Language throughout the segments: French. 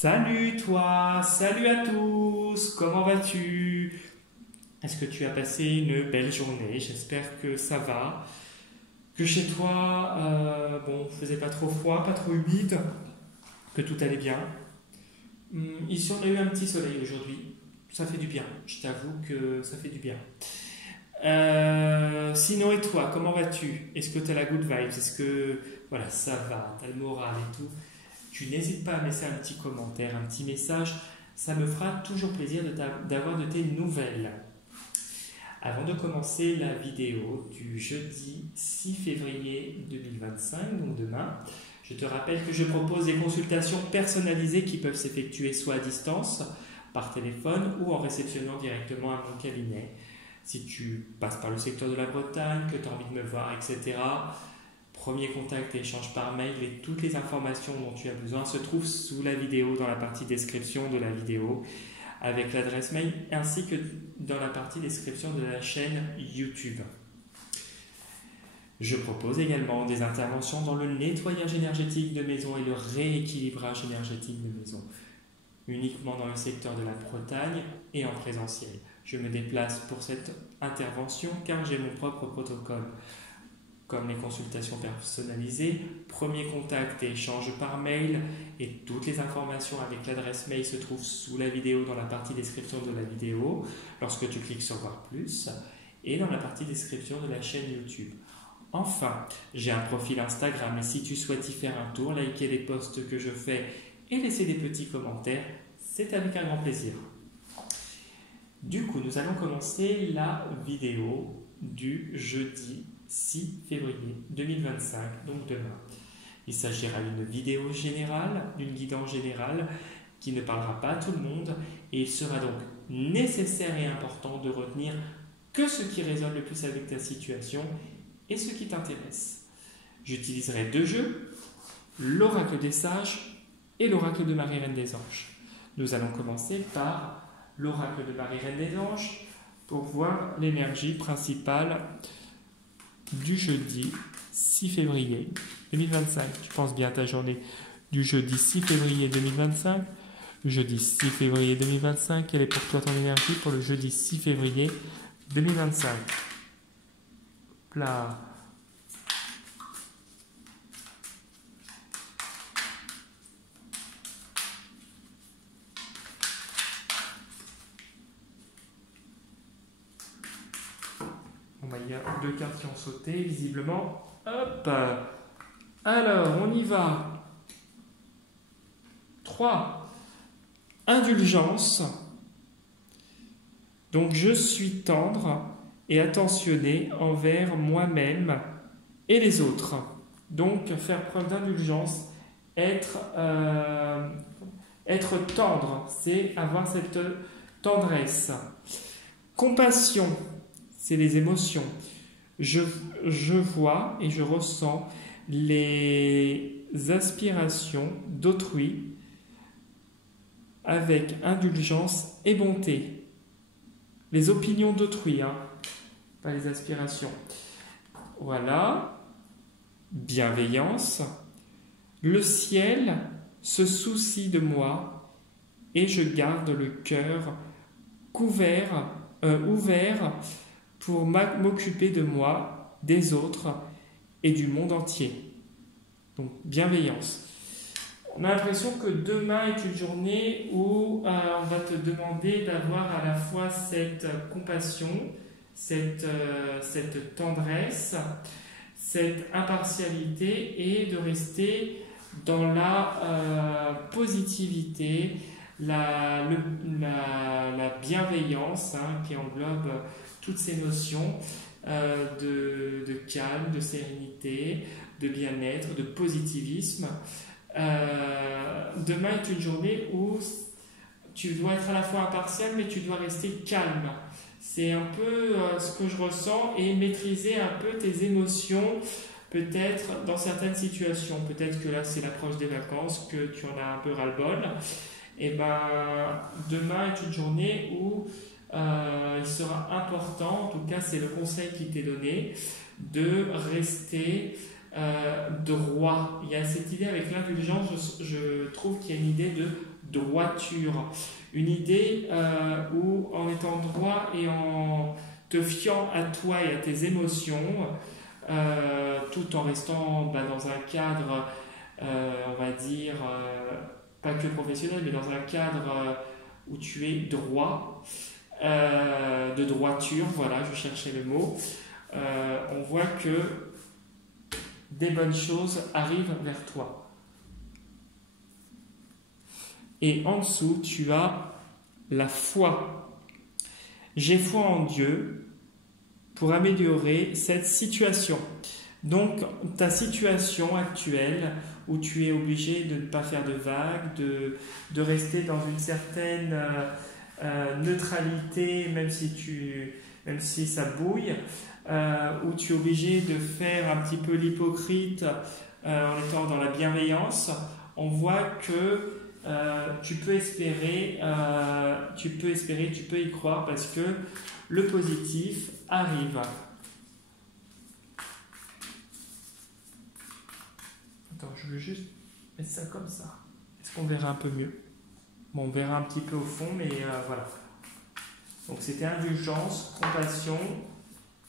Salut toi, salut à tous, comment vas-tu? Est-ce que tu as passé une belle journée? J'espère que ça va, que chez toi, faisait pas trop froid, pas trop humide, que tout allait bien. Ici on a eu un petit soleil aujourd'hui, ça fait du bien, je t'avoue que ça fait du bien. Sinon et toi, comment vas-tu? Est-ce que tu as la good vibes? Est-ce que voilà, ça va, tu as le moral et tout? Tu n'hésites pas à me laisser un petit commentaire, un petit message. Ça me fera toujours plaisir d'avoir de tes nouvelles. Avant de commencer la vidéo du jeudi 6 février 2025, donc demain, je te rappelle que je propose des consultations personnalisées qui peuvent s'effectuer soit à distance, par téléphone ou en réceptionnant directement à mon cabinet. Si tu passes par le secteur de la Bretagne, que tu as envie de me voir, etc., premier contact et échange par mail et toutes les informations dont tu as besoin se trouvent sous la vidéo, dans la partie description de la vidéo, avec l'adresse mail ainsi que dans la partie description de la chaîne YouTube. Je propose également des interventions dans le nettoyage énergétique de maison et le rééquilibrage énergétique de maison, uniquement dans le secteur de la Bretagne et en présentiel. Je me déplace pour cette intervention car j'ai mon propre protocole. Comme les consultations personnalisées, premier contact et échange par mail et toutes les informations avec l'adresse mail se trouvent sous la vidéo dans la partie description de la vidéo lorsque tu cliques sur voir plus et dans la partie description de la chaîne YouTube. Enfin, j'ai un profil Instagram et si tu souhaites y faire un tour, liker les posts que je fais et laisser des petits commentaires, c'est avec un grand plaisir. Du coup, nous allons commencer la vidéo du jeudi 6 février 2025, donc demain. Il s'agira d'une vidéo générale, d'une guidance générale qui ne parlera pas à tout le monde et il sera donc nécessaire et important de retenir que ce qui résonne le plus avec ta situation et ce qui t'intéresse. J'utiliserai deux jeux, l'oracle des sages et l'oracle de Marie-Reine des Anges. Nous allons commencer par l'oracle de Marie-Reine des Anges pour voir l'énergie principale du jeudi 6 février 2025. Tu penses bien à ta journée du jeudi 6 février 2025. Le jeudi 6 février 2025, quelle est pour toi ton énergie pour le jeudi 6 février 2025? Là. Il y a deux cartes qui ont sauté, visiblement. Hop. Alors, on y va. 3. Indulgence. Donc, je suis tendre et attentionné envers moi-même et les autres. Donc, faire preuve d'indulgence, être tendre, c'est avoir cette tendresse. Compassion. C'est les émotions. Je vois et je ressens les aspirations d'autrui avec indulgence et bonté. Les opinions d'autrui, pas les aspirations. Voilà. Bienveillance. Le ciel se soucie de moi et je garde le cœur ouvert pour m'occuper de moi, des autres et du monde entier. Donc, bienveillance. On a l'impression que demain est une journée où on va te demander d'avoir à la fois cette compassion, cette tendresse, cette impartialité et de rester dans la positivité, la bienveillance qui englobe toutes ces notions de calme, de sérénité, de bien-être, de positivisme. Demain est une journée où tu dois être à la fois impartial, mais tu dois rester calme. C'est un peu ce que je ressens et maîtriser un peu tes émotions, peut-être dans certaines situations. Peut-être que là, c'est l'approche des vacances, que tu en as un peu ras-le-bol. Et demain est une journée où il sera important, en tout cas c'est le conseil qui t'est donné, de rester droit. Il y a cette idée avec l'indulgence, je trouve qu'il y a une idée de droiture. Une idée où en étant droit et en te fiant à toi et à tes émotions, tout en restant dans un cadre, on va dire, pas que professionnel, mais dans un cadre où tu es droit, de droiture, voilà, je cherchais le mot, on voit que des bonnes choses arrivent vers toi. Et en dessous, tu as la foi. J'ai foi en Dieu pour améliorer cette situation. Donc, ta situation actuelle où tu es obligé de ne pas faire de vagues, de rester dans une certaine neutralité, même si ça bouille, où tu es obligé de faire un petit peu l'hypocrite en étant dans la bienveillance, on voit que tu peux espérer, tu peux y croire parce que le positif arrive. Attends, je veux juste mettre ça comme ça. Est-ce qu'on verra un peu mieux? Bon, on verra un petit peu au fond, mais voilà. Donc c'était indulgence, compassion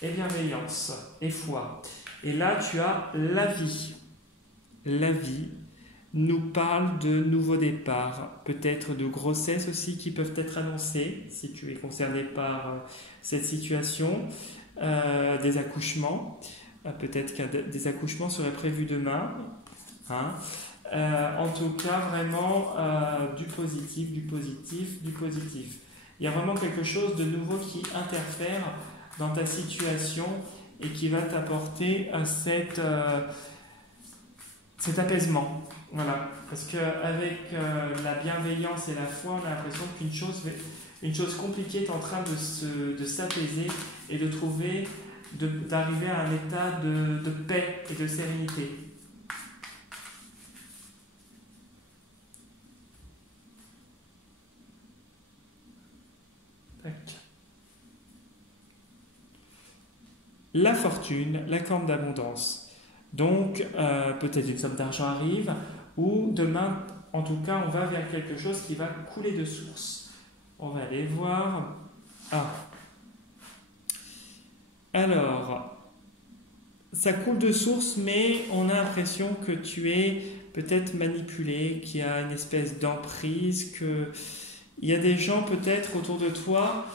et bienveillance et foi. Et là, tu as la vie. La vie nous parle de nouveaux départs, peut-être de grossesses aussi qui peuvent être annoncées si tu es concerné par cette situation, des accouchements, peut-être que des accouchements seraient prévus demain, hein. En tout cas vraiment du positif, du positif, du positif. Il y a vraiment quelque chose de nouveau qui interfère dans ta situation et qui va t'apporter cet apaisement. Voilà, parce qu'avec la bienveillance et la foi, on a l'impression qu'une chose compliquée est en train de s'apaiser et de d'arriver à un état de paix et de sérénité. Tac. La fortune, la corne d'abondance. Donc, peut-être une somme d'argent arrive, ou demain, en tout cas, on va vers quelque chose qui va couler de source. On va aller voir. Alors, ça coule de source, mais on a l'impression que tu es peut-être manipulé, qu'il y a une espèce d'emprise, qu'il y a des gens peut-être autour de toi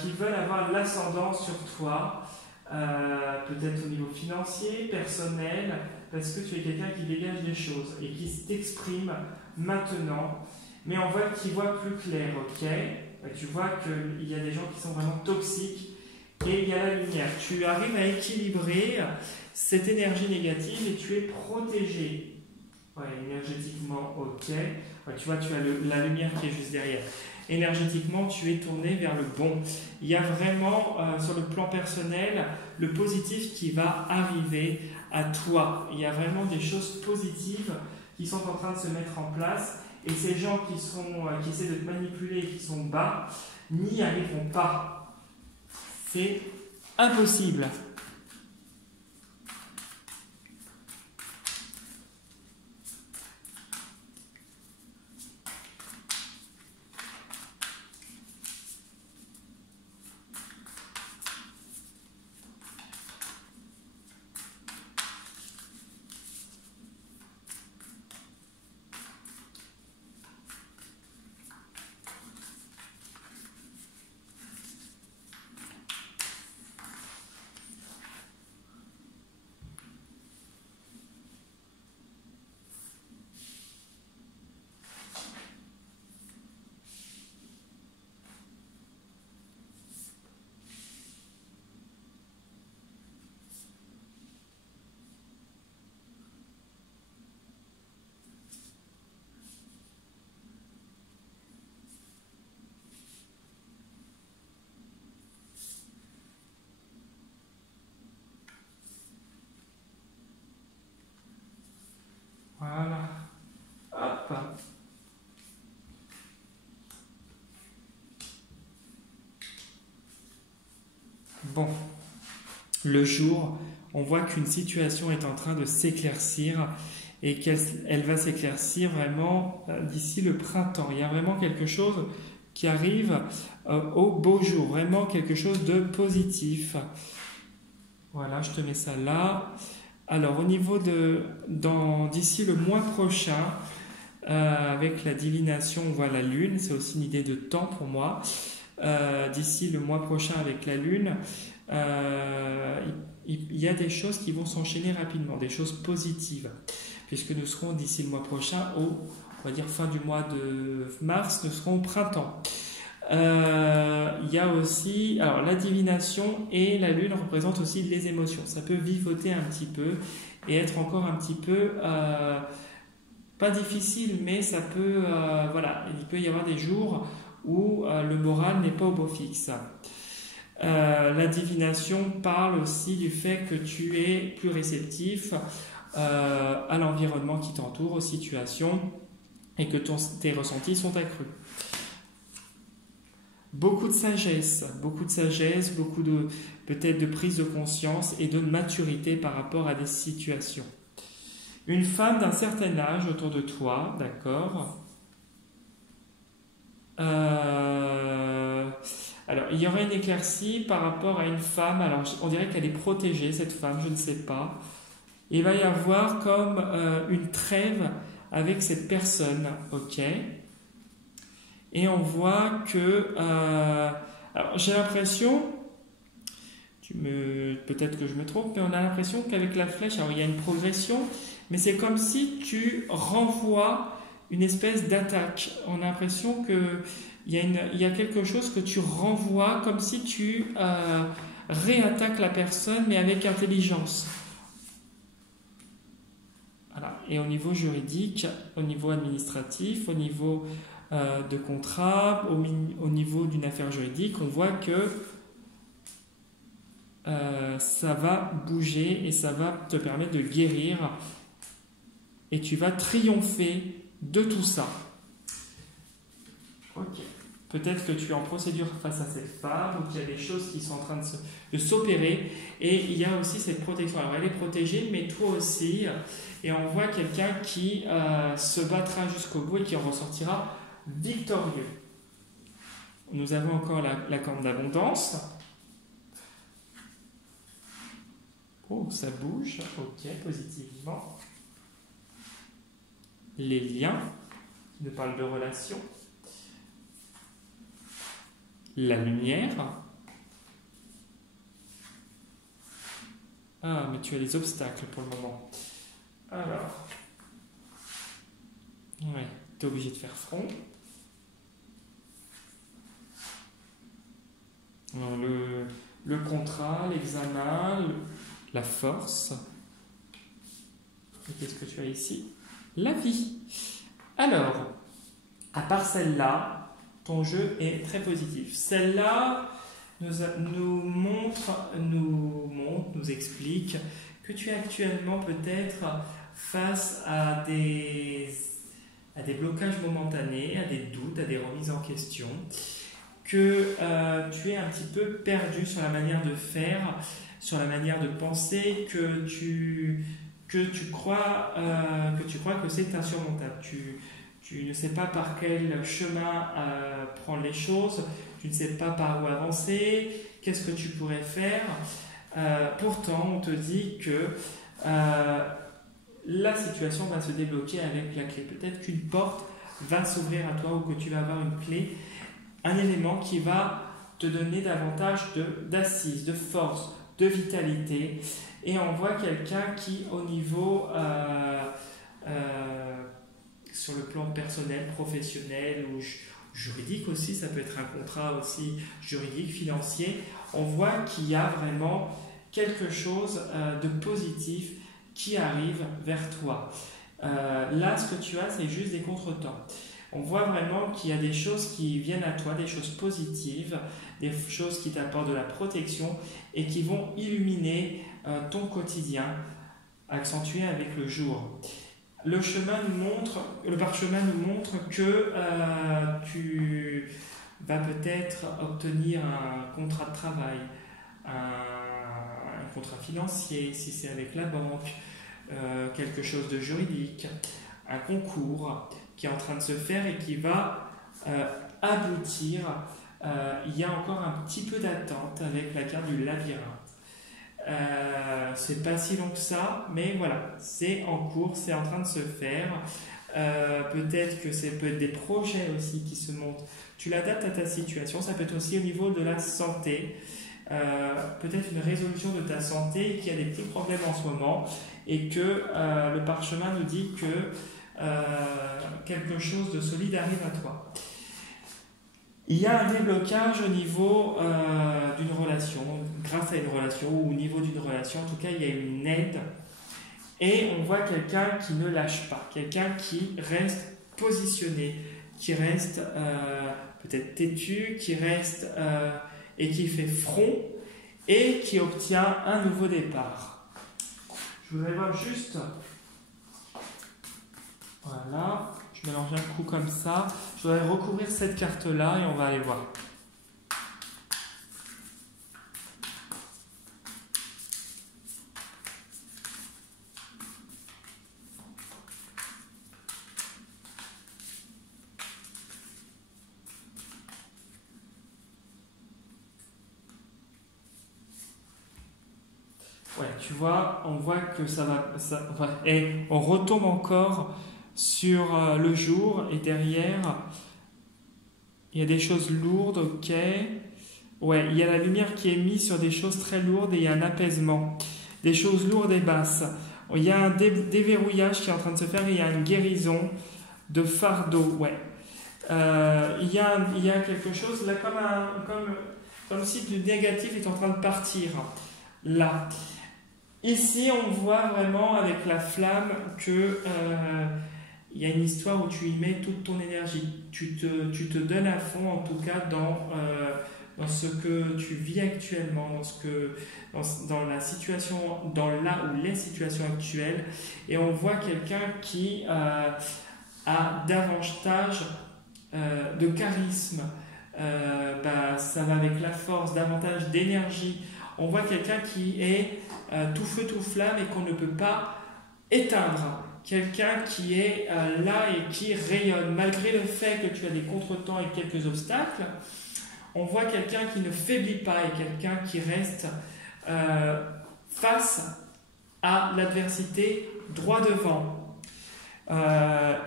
qui veulent avoir l'ascendant sur toi. Peut-être au niveau financier, personnel, parce que tu es quelqu'un qui dégage des choses et qui t'exprime maintenant, mais on voit qu'il voit plus clair, ok? Tu vois qu'il y a des gens qui sont vraiment toxiques et il y a la lumière. Tu arrives à équilibrer cette énergie négative et tu es protégé. Ouais, énergétiquement, ok. Ouais, tu vois, tu as la lumière qui est juste derrière. Énergétiquement, tu es tourné vers le bon. Il y a vraiment, sur le plan personnel, le positif qui va arriver à toi. Il y a vraiment des choses positives qui sont en train de se mettre en place. Et ces gens qui essaient de te manipuler et qui sont bas, n'y arriveront pas. C'est impossible. Voilà. Hop. Bon. Le jour, on voit qu'une situation est en train de s'éclaircir et qu'elle va s'éclaircir vraiment d'ici le printemps. Il y a vraiment quelque chose qui arrive au beau jour, vraiment quelque chose de positif. Voilà, je te mets ça là. Alors, au niveau d'ici le mois prochain, avec la divination, on voit la Lune, c'est aussi une idée de temps pour moi. D'ici le mois prochain avec la Lune, il y a des choses qui vont s'enchaîner rapidement, des choses positives, puisque nous serons d'ici le mois prochain, on va dire fin du mois de mars, nous serons au printemps. Il y a aussi, alors la divination et la Lune représentent aussi les émotions. Ça peut vivoter un petit peu et être encore un petit peu pas difficile, mais ça peut, voilà, il peut y avoir des jours où le moral n'est pas au beau fixe. La divination parle aussi du fait que tu es plus réceptif à l'environnement qui t'entoure, aux situations, et que tes ressentis sont accrus. Beaucoup de sagesse, beaucoup de peut-être de prise de conscience et de maturité par rapport à des situations. Une femme d'un certain âge autour de toi, d'accord. Alors, il y aurait une éclaircie par rapport à une femme. Alors, on dirait qu'elle est protégée, cette femme, je ne sais pas. Il va y avoir comme une trêve avec cette personne, ok. Et on voit que... alors, j'ai l'impression... peut-être que je me trompe, mais on a l'impression qu'avec la flèche, alors il y a une progression, mais c'est comme si tu renvoies une espèce d'attaque. On a l'impression qu'il y a quelque chose que tu renvoies, comme si tu réattaques la personne, mais avec intelligence. Voilà. Et au niveau juridique, au niveau administratif, au niveau de contrat, au niveau d'une affaire juridique, on voit que ça va bouger et ça va te permettre de guérir et tu vas triompher de tout ça. Ok. Peut-être que tu es en procédure face à cette femme ou qu'il y a des choses qui sont en train de s'opérer et il y a aussi cette protection. Alors elle est protégée mais toi aussi et on voit quelqu'un qui se battra jusqu'au bout et qui en ressortira victorieux. Nous avons encore la corne d'abondance. Oh, ça bouge, ok, positivement. Les liens, qui nous parlent de relations. La lumière. Ah, mais tu as des obstacles pour le moment. Alors. Ouais, tu es obligé de faire front. Alors, le contrat, l'examen, la force. Et qu'est-ce que tu as ici? La vie. Alors, à part celle-là, ton jeu est très positif. Celle-là nous explique que tu es actuellement peut-être face à des blocages momentanés, à des doutes, à des remises en question, que tu es un petit peu perdu sur la manière de faire, sur la manière de penser, que tu crois que c'est insurmontable. Tu ne sais pas par quel chemin prendre les choses, tu ne sais pas par où avancer, qu'est-ce que tu pourrais faire. Pourtant, on te dit que la situation va se débloquer avec la clé. Peut-être qu'une porte va s'ouvrir à toi ou que tu vas avoir une clé, un élément qui va te donner davantage d'assises, de force, de vitalité. Et on voit quelqu'un qui, au niveau sur le plan personnel, professionnel ou juridique aussi, ça peut être un contrat aussi juridique, financier, on voit qu'il y a vraiment quelque chose de positif qui arrive vers toi. Là, ce que tu as, c'est juste des contretemps. On voit vraiment qu'il y a des choses qui viennent à toi, des choses positives, des choses qui t'apportent de la protection et qui vont illuminer ton quotidien, accentué avec le jour. Le parchemin nous montre que tu vas peut-être obtenir un contrat de travail, un contrat financier, si c'est avec la banque, quelque chose de juridique, un concours qui est en train de se faire et qui va aboutir. Il y a encore un petit peu d'attente avec la carte du labyrinthe. C'est pas si long que ça, mais voilà, c'est en cours, c'est en train de se faire. Peut-être que c'est peut être des projets aussi qui se montent. Tu l'adaptes à ta situation, ça peut être aussi au niveau de la santé. Peut-être une résolution de ta santé qui a des petits problèmes en ce moment et que le parchemin nous dit que quelque chose de solide arrive à toi. Il y a un déblocage au niveau d'une relation, grâce à une relation ou au niveau d'une relation. En tout cas, il y a une aide et on voit quelqu'un qui ne lâche pas, quelqu'un qui reste positionné, qui reste peut-être têtu, qui reste et qui fait front et qui obtient un nouveau départ. Je voudrais voir juste, voilà, je mélange un coup comme ça, je voudrais recouvrir cette carte-là et on va aller voir. Ouais, tu vois, on voit que ça va, et on retombe encore sur le jour et derrière, il y a des choses lourdes, ok. Ouais, il y a la lumière qui est mise sur des choses très lourdes et il y a un apaisement. Des choses lourdes et basses. Il y a un déverrouillage qui est en train de se faire et il y a une guérison de fardeau, ouais. Il y a quelque chose là comme si du négatif est en train de partir. Là. Ici, on voit vraiment avec la flamme que il y a une histoire où tu y mets toute ton énergie. Tu te donnes à fond, en tout cas, dans ce que tu vis actuellement, dans la situation, dans là où les situations actuelles. Et on voit quelqu'un qui a davantage de charisme. Ça va avec la force, davantage d'énergie. On voit quelqu'un qui est tout feu, tout flamme et qu'on ne peut pas éteindre. Quelqu'un qui est là et qui rayonne. Malgré le fait que tu as des contretemps et quelques obstacles, on voit quelqu'un qui ne faiblit pas et quelqu'un qui reste face à l'adversité droit devant.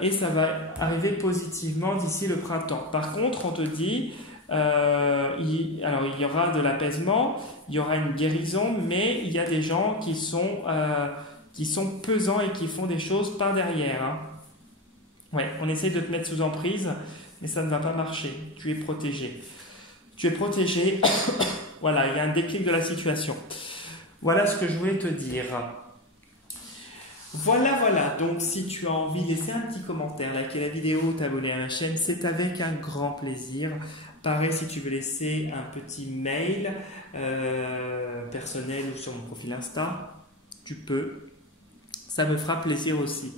Et ça va arriver positivement d'ici le printemps. Par contre, on te dit... il y aura de l'apaisement, il y aura une guérison, mais il y a des gens qui sont pesants et qui font des choses par derrière. Hein. Ouais, on essaie de te mettre sous emprise, mais ça ne va pas marcher. Tu es protégé. Tu es protégé. Voilà, il y a un déclic de la situation. Voilà ce que je voulais te dire. Voilà. Donc, si tu as envie, laisser un petit commentaire, liker la vidéo, t'abonner à la chaîne, c'est avec un grand plaisir. Pareil, si tu veux laisser un petit mail personnel ou sur mon profil Insta, tu peux. Ça me fera plaisir aussi.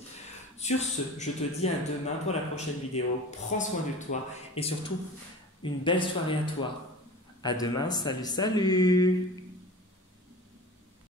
Sur ce, je te dis à demain pour la prochaine vidéo. Prends soin de toi et surtout, une belle soirée à toi. À demain, salut.